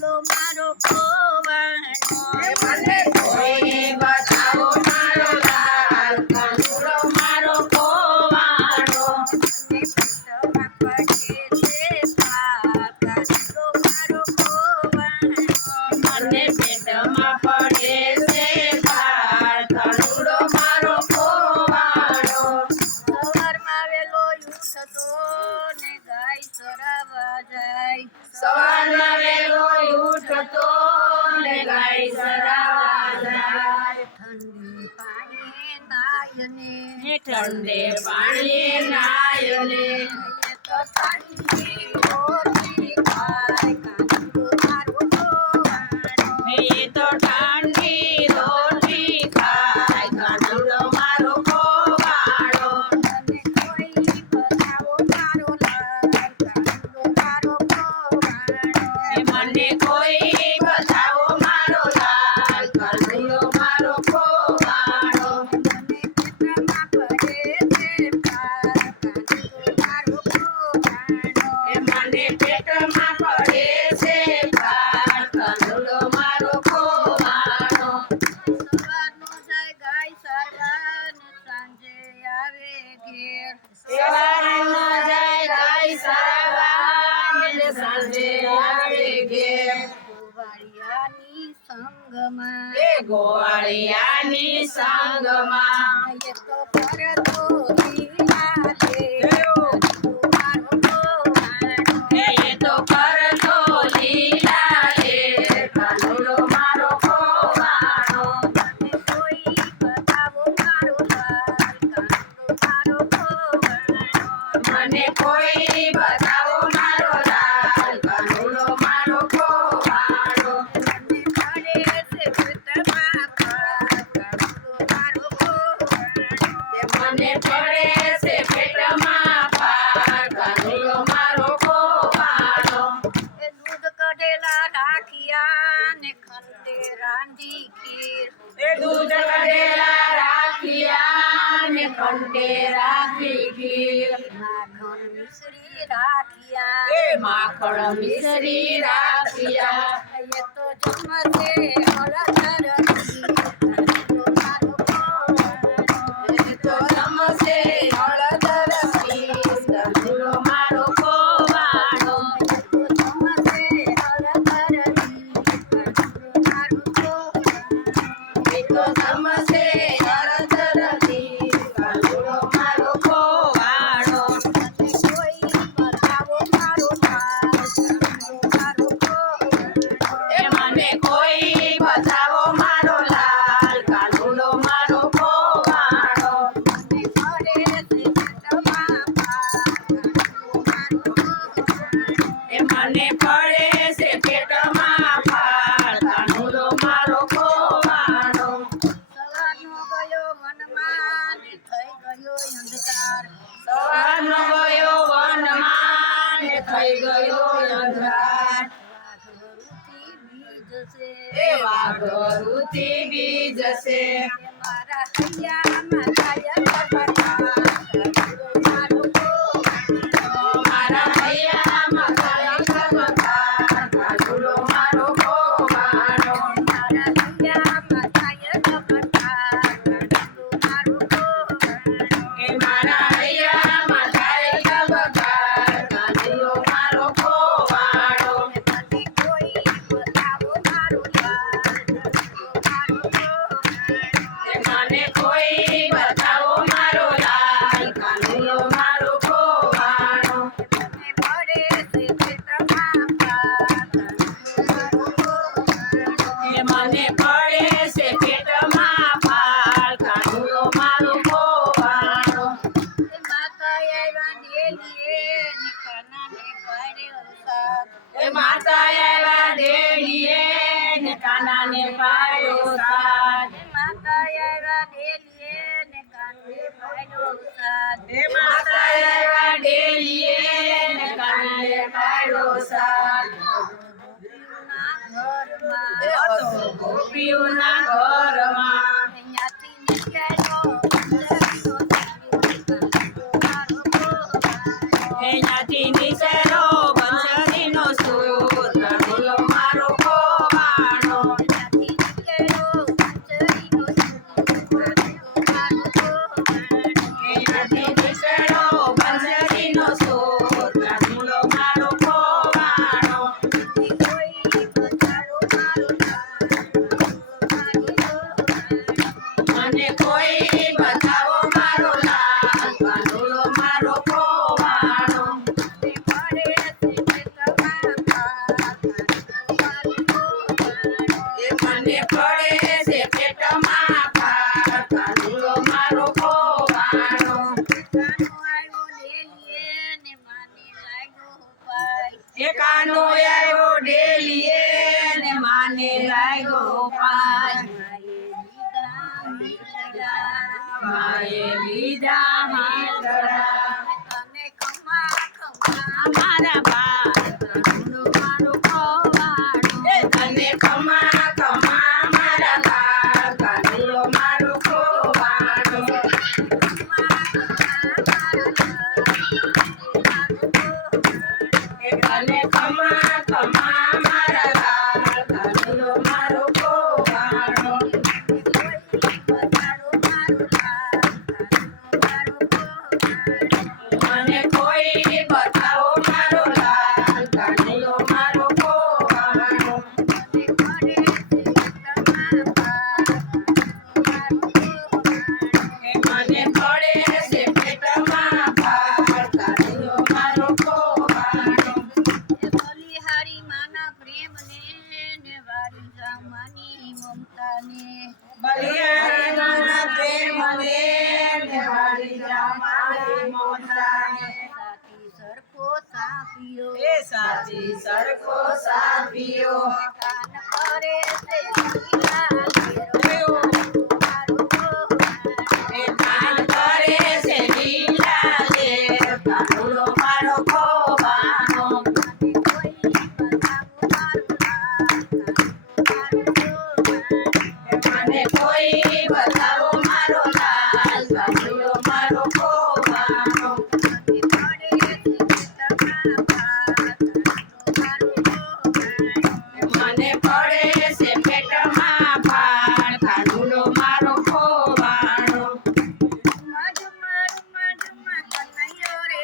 lo malo cobarde. સવારના વેલો ઉઠતો ને ગાય ઠંડી પાણી નાયને. તો ઠંડી ગોવાળિયાની સંગમાં. કરતો મને કોઈ માખણ મિશ્રી રાખ્યા એ માખણ મિશ્રી રાખ્યા. એ તો જમતે હળદ થઈ ગયો અંધકાર વાઘ રૂથી બી જશે મારા હૈયા સાથ માતા આવ્યા ડેલીએ ને કાંડે ભાઈડો સાથ હે માતા આવ્યા ડેલીએ ને કાંડે ભાઈડો સાથ ગોપીઓના ઘરમાં. ગોપીઓના મોટી પડે છે પેટમાં ભાર કાનુડો મારો ખોવાનો એ કાનો આવ્યો ડેલીએ ને માને લાગ્યો. એ સાચી સરખો સાથીઓ કાન કરે છે